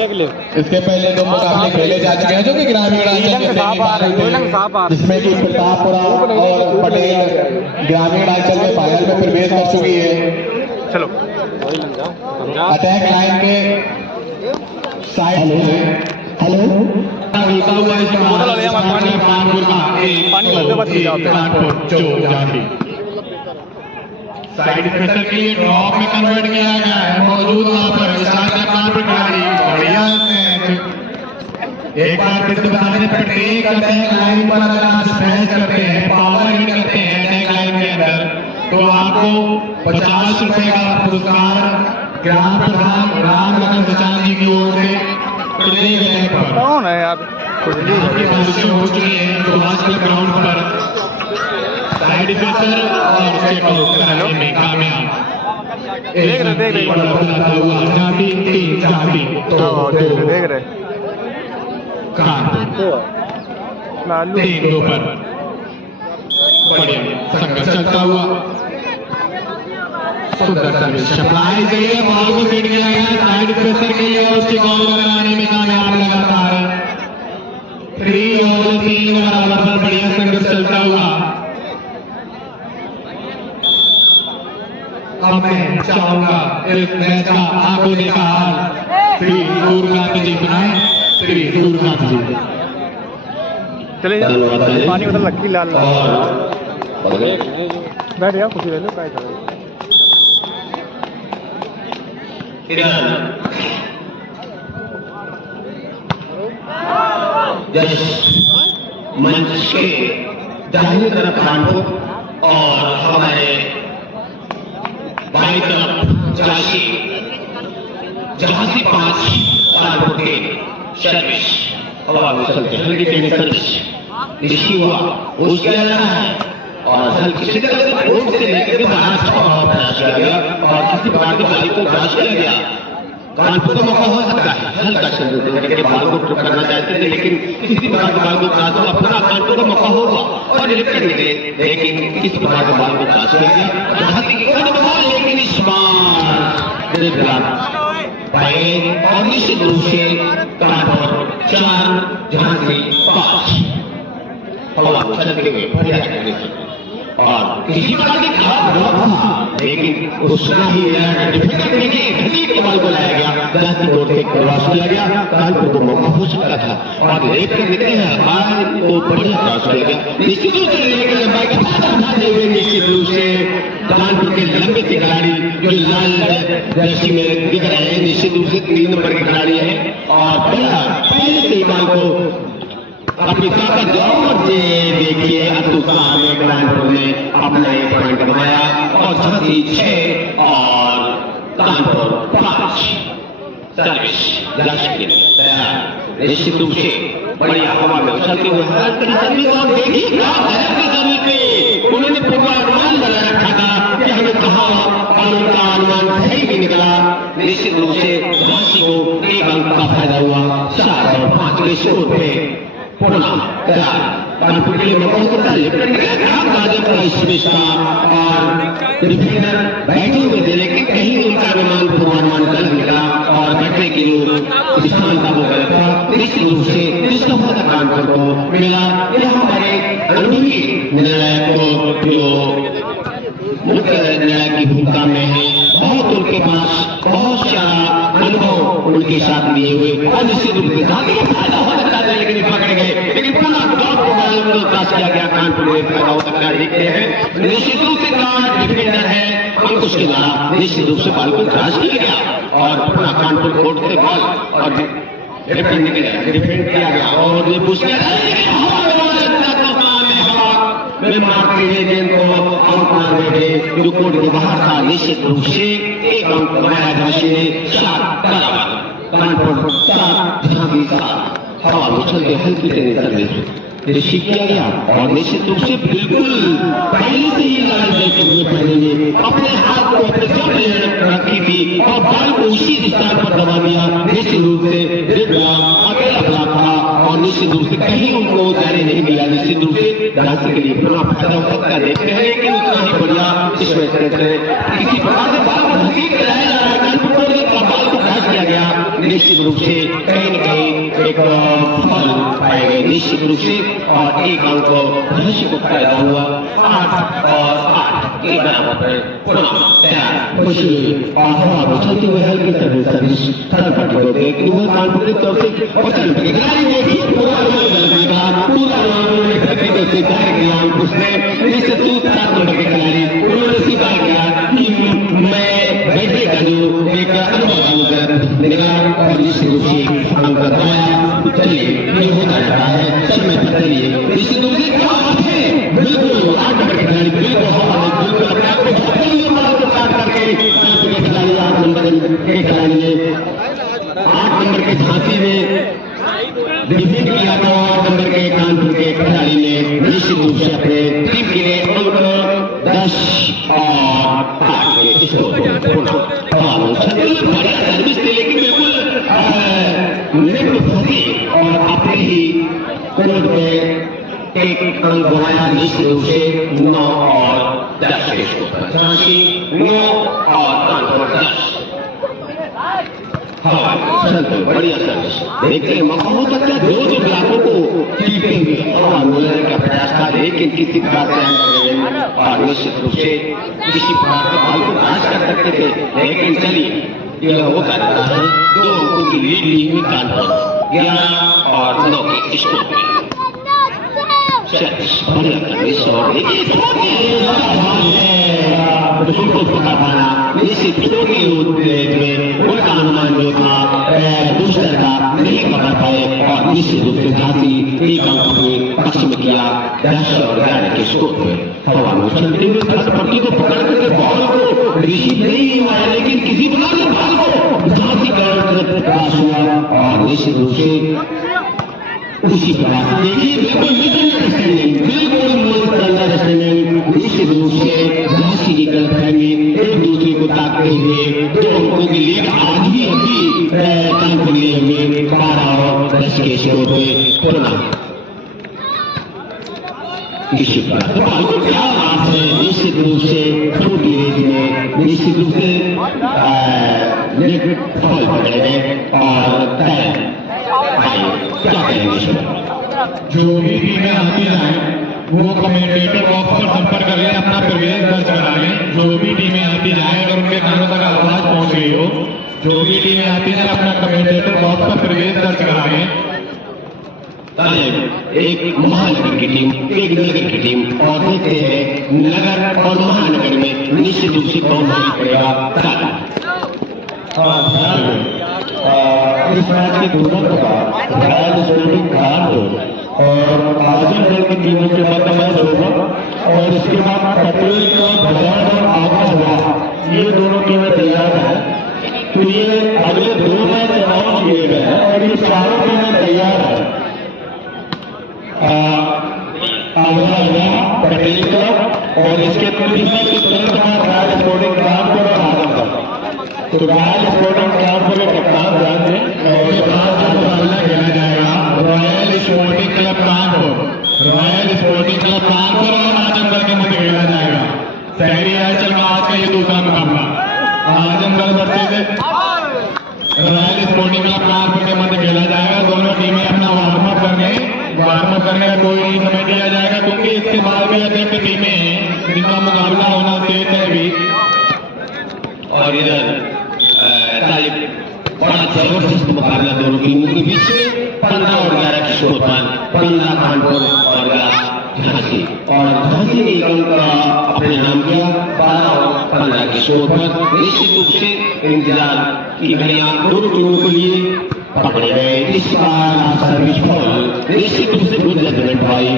इसके पहले दो मुकाबले खेले जा चुके हैं जो कि ग्रामीण अंचल के जिसमें कि प्रतापपुरा और पटेल ग्रामीण अंचल के फाइनल में प्रवेश कर चुकी है। चलो अटैक लाइन के साइड हेलो साइड स्पेशल के लिए ड्रॉप में कन्वर्ट किया गया है। मौजूद वहां पर बढ़िया मैच। एक बार फिर से बता दें, प्रत्येक अटैक लाइन पर अगर आप स्मैश करते हैं, पावर हिट करते हैं अटैक लाइन के अंदर, तो आपको 50 रुपए का पुरस्कार ग्राम प्रधान राम लखन सचान जी की ओर से प्रत्येक अटैक पर कौन है यार हो चुकी है सुभाष क्लब ग्राउंड पर। साइड स्पेशल और उसके कराने में कामयाब देख रहे हुआ जाती देख रहे तीन दो पर बढ़िया संघर्ष चलता हुआ सुंदर सर्विस सप्लाई गई है, बॉल को फीड किया गया साइड प्रेशर के लिए और उसके गोल कराने में कामयाब लगातार 3 और 3 बराबर पर बढ़िया संघर्ष चलता हुआ। अब मैं चाहूंगा इस मैच का आंखों देखा हाल श्री सूर्यकांत जी बनाए, श्री सूर्यकांत जी चले पानी बदल रखी लाल बैठ गया कुछ ले लो काय मंच के दाहिनी तरफ कानपुर और हमारे बाई तरफ झांसी 5 कानपुर के सर्विस हवा में चलते हल्की टेनिस सर्विस रिसीव हुआ उसके लगा है और हल्की से रोड से लेकर बाहर प्रयास किया गया और किसी प्रकार की बाली को क्रॉस किया गया। कानपुर का मौका हो सकता है हल्का से करके बाल को ट्रिप करना चाहते थे, लेकिन किसी प्रकार के बाल को क्रॉस हुआ अपना कानपुर का मौका होगा और रिलीफ करने के लिए, लेकिन किस प्रकार के बाल को क्रॉस किया गया लेकिन इस बार और निश्चित रूप से कानपुर 4 झांसी 5 हवा में चलते हुए और किसी प्रकार की खराब था, लेकिन उसका ही के बॉल को लाया गया, गलत की ओर से क्रॉस किया गया, कानपुर को मौका हो सकता था और लेट कर निकले हैं बाल को बढ़िया क्रॉस किया गया। निश्चित रूप से लेकर लंबाई का फायदा उठाते हुए निश्चित रूप से कानपुर के लंबे के खिलाड़ी जो लाल जर्सी में दिख रहे हैं निश्चित रूप से 3 नंबर के खिलाड़ी है और पहले से बाल को अपनी ताकत जोर से देखिए अब्दुल साहब ने कानपुर में अपना 1 पॉइंट कमाया और झांसी 6 और कानपुर 5 सर्विस निश्चित रूप से बढ़िया हवा में उछलते हुए और देखिए उन्होंने पूर्वानुमान बना रखा था कि हमें कहा और उनका अनुमान सही भी निकला। निश्चित रूप से झांसी को 1 अंक का फायदा हुआ 4 और 5 के स्कोर पे कानपुर के लिए मौका और डिफेंडर बैठे हुए थे, लेकिन कहीं उनका अनुमान पूर्वानुमान गलत निकला और बैठने की जो स्थान था वो गलत था। निश्चित रूप से जिसका फायदा कानपुर को मिला। यह हमारे अनुभवी निर्णायक को जो मुख्य न्यायालय की भूमिका में है, बहुत उनके पास बहुत सारा अनुभव उनके साथ लिए हुए और निश्चित रूप से फायदा हो सकता है, लेकिन पकड़े गए, लेकिन पुनः क्रॉस किया गया कानपुर में फायदा हो सकता है। देखते हैं निश्चित रूप से डिफेंडर है अंकुश के द्वारा निश्चित रूप से बाल को क्रॉस किया गया और पुनः कानपुर कोर्ट से बॉल और डिफेंड किया गया और ये में मारते हुए गेंद को आउट मार बैठे जो कोर्ट के बाहर था। निश्चित रूप से 1 अंक बनाया झांसी ने 7 बराबर कानपुर 7 झांसी 7 हवा में चलते हल्की टेनिस सर्विस रिसीव किया गया और निश्चित रूप से बिल्कुल पहले से ही लाल जैसे हुए पहले ने अपने हाथ को अपने जब रखी थी और बॉल को उसी स्थान पर दबा दिया। निश्चित रूप से अकेला ब्लॉक था और निश्चित रूप से कहीं उनको जाने नहीं दिया। निश्चित रूप से झांसी के लिए पुनः फायदा हो सकता है। देखते हैं कि उतना ही बढ़िया इस मैच में किसी प्रकार से बॉल को घसीट कर लाया जा रहा है। बॉल को क्रॉस किया गया निश्चित रूप से कहीं न कहीं एक फल पाए गए निश्चित रूप से, और एक अंक भविष्य को फायदा हुआ 8 और 8 के बराबर पर पुनः तैयार खुशी हुई। और हवा को चलते हुए हल्की सर्विस थर्ड पार्टी को देख वह कानपुर की तरफ से और चल पड़े खिलाड़ी देखिए पूरा उसने निश्चित 7 नंबर के खिलाड़ी उन्होंने स्वीकार किया कि मैं वैसे का जो एक अनुभव होकर निगाह और निश्चित रूप से अंक दबाया। चलिए ये होता रहता है समय पर। चलिए निश्चित रूप से क्या बात है, बिल्कुल 8 नंबर के खिलाड़ी बिल्कुल बिल्कुल अपने आप को स्टार्ट करके खिलाड़ी 8 नंबर के खिलाड़ी ने 8 नंबर के झांसी में डिफीट किया था। 8 नंबर के कानपुर के खिलाड़ी ने निश्चित रूप से अपने टीम के लिए अंक 10 और 8 के स्कोर बढ़िया सर्विस थे, लेकिन बिल्कुल नेट फंसी और अपने ही कोर्ट में एक अंक गंवाया। निश्चित रूप से 9 और 10 के स्कोर पर झांसी 9 और कानपुर 10। बढ़िया सर्विस देखिए मौका हो सकता है दो ब्लॉकों को कीपिंग मिलने का प्रयास था, लेकिन किसी प्रकार से और निश्चित रूप से किसी प्रकार के बॉल को पास कर सकते थे, लेकिन चलिए यह होता रहता है। 2 अंकों की लीड ली हुई कानपुर 11 और 9 के स्कोर में। बढ़िया सर्विस और बिल्कुल पता पाना निश्चित छोटी में उनका अनुमान जो था दूसरे का नहीं पकड़ पाए और निश्चित रूप से झांसी एक अंक अपने पक्ष में किया 10 और 11 के स्कोर पे। हवा में चलते हुए थर्ड पार्टी को पकड़ करके बॉल को रिसीव नहीं हुआ, लेकिन किसी प्रकार से बॉल को झांसी का प्रयास हुआ और निश्चित रूप से उसी प्रकार देखिए बिल्कुल निश्चित रूप से झांसी की गलतफहमी एक दूसरे को ताकते हुए 2 अंकों की लीड आज भी अभी कानपुर लिए हुए 12 और 10 के स्कोर पे पुनः इसी प्रकार बॉल को क्या बात है। निश्चित रूप से छोटी रेंज में निश्चित रूप से फॉल पकड़े गए और क्या करेंगे जो भी टीमें आती जाए वो कमेंटेटर बॉक्स पर संपर्क कर लें, अपना प्रवेश दर्ज करा लें। जो भी टीमें आती जाए अगर उनके कानों तक आवाज पहुंच गई हो, जो भी टीमें आती जाए अपना कमेंटेटर बॉक्स पर प्रवेश दर्ज करा लें। एक महानगर की टीम एक नगर की टीम और देखते हैं नगर और महानगर में निश्चित रूप से कौन भारी पड़ेगा। इस मैच के दोनों रॉयल स्पोर्टिंग कानपुर और आजमगढ़ की टीमों के मध्य मैच होगा और इसके बाद पटेल का भगवान और आगरा हुआ, ये दोनों टीमें तैयार हैं। तो ये अगले 2 मैच अनाउंस किए गए हैं और ये चारों टीमें तैयार हैं। आगरा हुआ, पटेल क्लब और इसके तुरंत बाद रॉयल स्पोर्टिंग कानपुर और आजमगढ़। तो रॉयल स्पोर्टिंग कानपुर के कप्तान ध्यान दें और ये मुकाबला खेला जाएगा royal sporting club Kanpur, royal sporting club Kanpur और आजमगढ़ के मध्य खेला जाएगा। शहरी आंचल का आज का ये दूसरा मुकाबला Azamgarh versus royal sporting club Kanpur के मध्य खेला जाएगा। दोनों टीमें अपना वार्म अप करने का कोई समय दिया जाएगा, क्योंकि इसके बाद भी अतिरिक्त टीमें हैं जिनका मुकाबला होना शेष है भी। और इधर बड़ा जबरदस्त मुकाबला दोनों टीमों के बीच में 15 और 11 के स्कोर पर 15 कानपुर और 11 झांसी और झांसी ने एक अंक अपने नाम किया 12 और 15 के स्कोर पर। निश्चित रूप से इंतजार की घड़ियां दोनों टीमों के लिए पकड़े गए। इस बार सर्विस फॉल निश्चित रूप से गुड जजमेंट भाई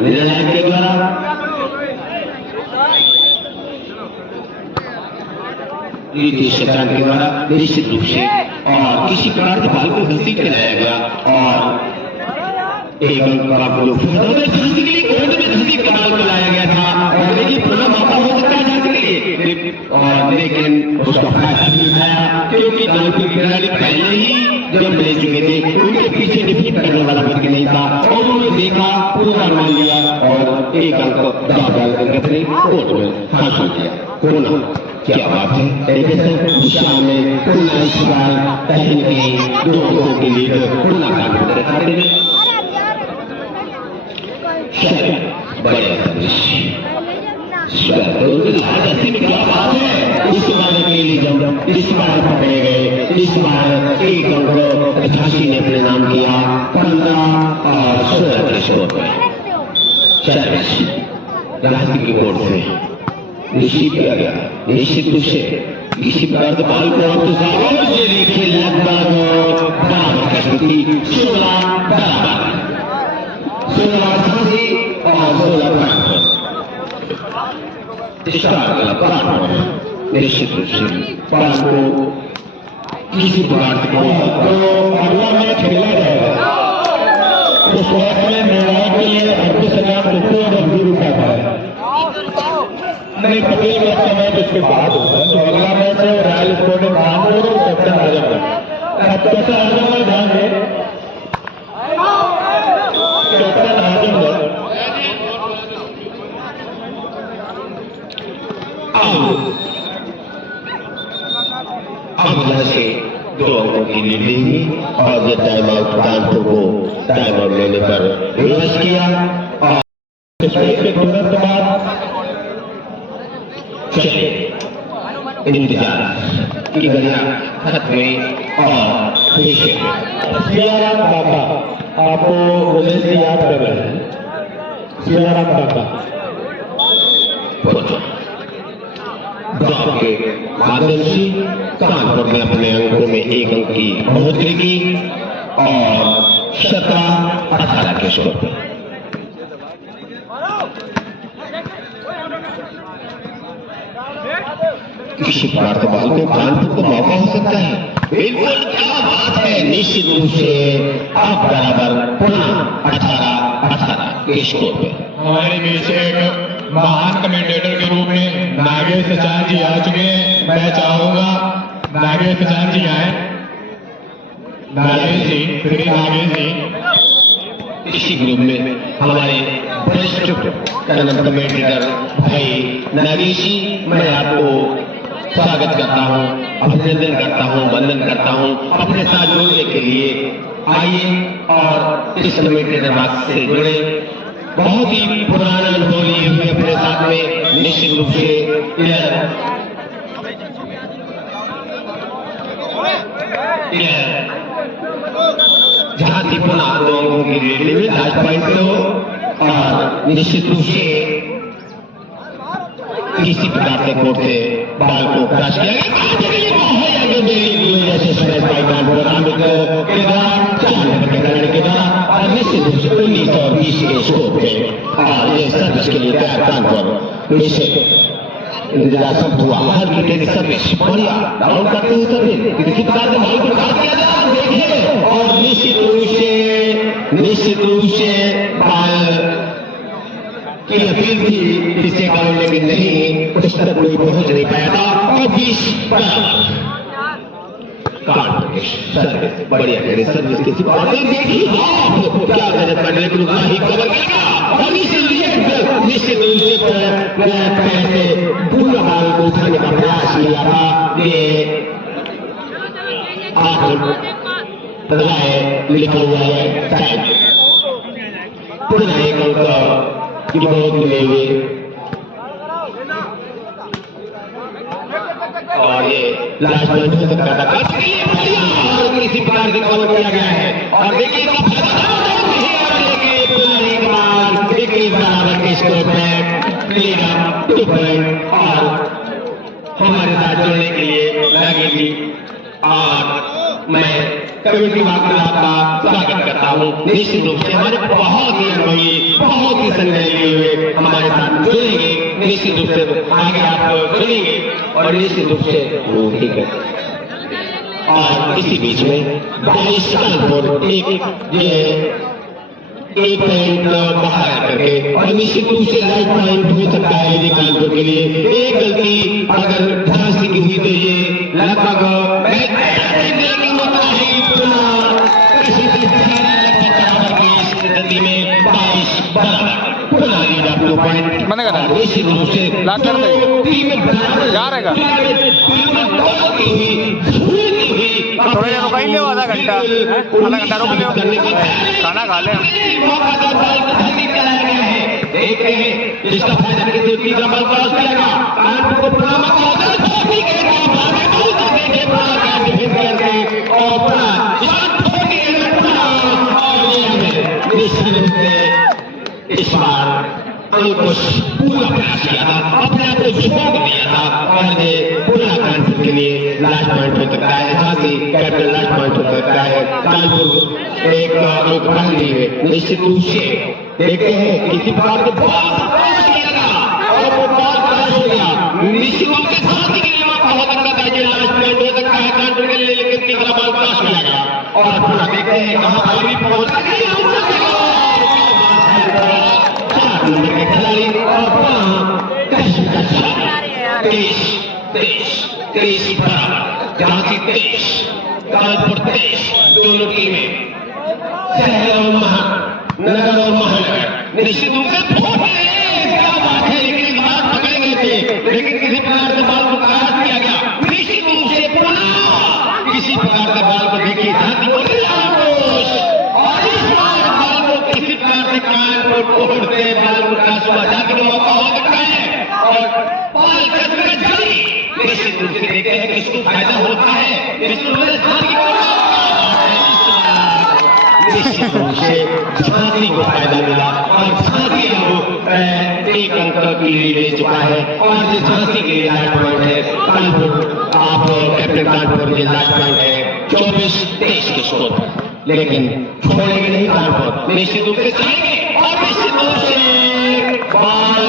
निर्णायक के द्वारा शतरंज के द्वारा निश्चित रूप से और किसी प्रकार के बॉल को घसीट के लाया गया और एक अंक का झांसी के लिए कोर्ट में घसीट के बॉल को लाया गया था और देखिए पुनः मौका हो सकता है झांसी के लिए और लेकिन उसका फायदा नहीं उठाया, क्योंकि कानपुर के खिलाड़ी पहले ही जब ले चुके थे उनके पीछे डिफीट करने वाला व्यक्ति नहीं था और उन्होंने देखा पूरा मान लिया और एक अंक डाल करके अपने कोर्ट में हासिल किया। क्या बात है दिशा में पुनः इस बार पहन के 2 अंकों के लिए पुनः कानपुर दिखाते हैं बढ़िया सर्विस में क्या बात है इस बार अकेली जंग इस बार पकड़े गए इस बार एक अंक झांसी ने अपने नाम किया 15 और 16 के स्कोर पर सर्विस राष्ट्रीय की ओर से रिसीव किया गया निश्चित रूप से किसी प्रकार के बॉल को से देखिए लगभग बराबर की स्थिति 16 बराबर 16 झांसी और 16 कानपुर निश्चित रूप से बॉल को किसी प्रकार से अगला मैच खेला जाएगा तो फैसले निर्णायक के लिए अब्दुल सलाम रुपये और अब्दुल रुपया है नहीं पटेल मैच का मैच उसके बाद होगा तो अगला मैच है रॉयल स्पोर्टिंग कानपुर और कैप्टन आजमगढ़ कैप्टन आजमगढ़ ध्यान दें कैप्टन आजमगढ़ अब यहाँ से 2 अंकों की लीड लेंगी और ये टाइम आउट कानपुर को टाइम आउट लेने पर रिवर्स किया और के तुरंत बाद इंतजार की घड़ियां खत्म हुई और सियाराम काका आपको उमेश जी याद कर रहे हैं सियाराम काका ड्रॉप के माध्यम से कानपुर ने अपने अंकों में 1 अंक की बढ़ोतरी की और 17-18 के स्कोर पर किसी प्रकार के बॉल को कानपुर को मौका हो सकता है बिल्कुल क्या बात है निश्चित रूप से अब बराबर पुनः 18-18 के स्कोर पे हमारे बीच एक महान कमेंटेटर के रूप में नागेश सचान जी आ चुके हैं मैं चाहूंगा नागेश सचान जी आए नागेश जी श्री नागेश जी इसी ग्रुप में हमारे वरिष्ठ कमेंटेटर भाई नागेश जी मैं आपको स्वागत करता हूं अभिनंदन करता हूं वंदन करता हूं अपने साथ जुड़ने के लिए आइए और इस कमेंटेटर बात से जुड़े बहुत ही पुराना अनुभव लिए हुए अपने साथ में निश्चित रूप से झांसी पुनः 2 अंकों की लीड में 10 पॉइंट पे हो और निश्चित रूप से किसी प्रकार से कोर्ट से बॉल को क्रश किया गया और निश्चित रूप से 19 और 20 के स्कोर पे और ये सर्विस के लिए तैयार कानपुर निश्चित इंतजार सब हुआ हर की सर्विस बढ़िया डाउन करते हुए सर्विस किसी प्रकार से बॉल को क्रश किया जाए देखिए और निश्चित रूप से बॉल की अपील थी इसे कारण लेकिन नहीं उस तक कोई पहुंच नहीं पाया था और 20 बढ़िया सर्विस किसी देखिए क्या गजब कर लेकिन उतना ही कवर किया और निश्चित रूप से पूरा बॉल को उठाने का प्रयास किया था ये लिखा हुआ है पूरा एक अंक की बहुत मिले हुए और ये लास्ट पॉइंट हो सकता था किसी प्रकार से कवर किया गया है और देखिए बराबर के स्कोर पे 2 पॉइंट और हमारे साथ जुड़ने के लिए लगेगी और मैं कमेटी वार्तालाप का स्वागत करता हूँ निश्चित रूप से हमारे बहुत ही अनुभवी बहुत ही संजय लिए हुए हमारे साथ जुड़ेंगे निश्चित रूप से आगे आप सुनेंगे और निश्चित रूप से ठीक है और इसी बीच में 22 कानपुर एक पॉइंट बाहर करके और निश्चित रूप से लाइट पॉइंट हो सकता है यदि कानपुर के लिए एक गलती अगर झांसी की हुई तो ये लगभग में 22 बराबर पुनः लीड 2 पॉइंट मैंने कहा और निश्चित रूप से लास्ट कर दे। टीम बराबर जा रहेगा। थोड़ा देर रुका ही ले आधा घंटा रुक ले, खाना खा ले। देखते हैं इसका फायदा लेते हुए तीसरा बॉल क्रॉस करेगा, कानपुर को पूरा मौका होगा, छोटी करेगा, भागे बहुत देखे पूरा का डिफेंस करके और पूरा शॉट छोटी करेगा पूरा, और ये हमें निश्चित पे इस बार अंकुश पूरा प्रयास किया था, अपने आप को झोंक दिया था और ये पूरा कानपुर के लिए लास्ट पॉइंट हो सकता है, साथ ही कैप्टन लास्ट पॉइंट हो सकता है। कानपुर एक अंक बन रही है निश्चित रूप से। देखते हैं किसी प्रकार के बॉल क्रॉस किया था और वो बॉल क्रॉस हो गया, निश्चित रूप से साथ ही के लिए मौका हो सकता था कि लास्ट पॉइंट हो सकता है कानपुर के लिए, लेकिन तीसरा बॉल क्रॉस किया गया और पूरा देखते हैं कहां पर भी पहुंच नंबर के खिलाड़ी और तेईस बराबर, जहां की 23 कानपुर 23 दोनों टीमें शहर और नगर और महानगर निश्चित रूप से क्या बात है, लेकिन इस बार पकड़े गए थे, लेकिन किसी प्रकार से बाल को क्रॉस किया गया, निश्चित रूप से पुनः किसी प्रकार से बाल को देखिए और इस बार बाल को किसी प्रकार से कानपुर तोड़ते बाल को क्रॉस हुआ, जाके का मौका हो सकता है और बाल कट जाएगी। निश्चित रूप से देखते हैं किसको फायदा होता है, निश्चित रूप से झांसी को फायदा मिला और झांसी एक अंक की लीड ले चुका है और जो झांसी के लिए लास्ट पॉइंट है कानपुर, आप कैप्टन कानपुर के लास्ट पॉइंट है 24-23 के स्कोर पर, लेकिन छोड़ेंगे नहीं कानपुर, निश्चित रूप से जाएंगे और निश्चित रूप से बॉल